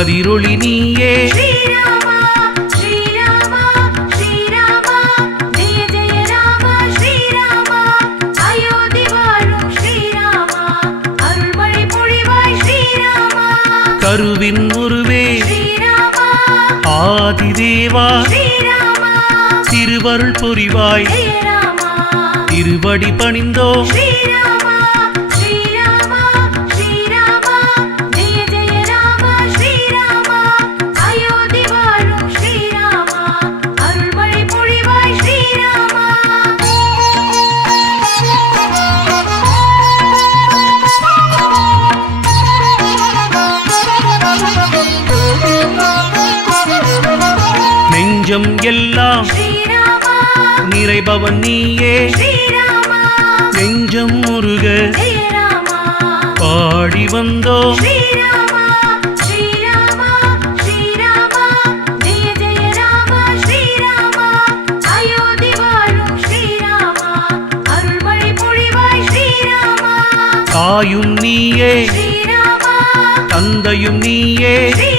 கதிரொளி நீயே. கருவின் உருவே ஆதிதேவா. திருவருள் புரிவாய் திருவடி பணிந்தோ நெஞ்சம் எல்லாம் நிறைபவன் நீயே. நெஞ்சம் முருக. பாடி வந்தோம். தாயும் நீயே. தந்தையும் நீயே.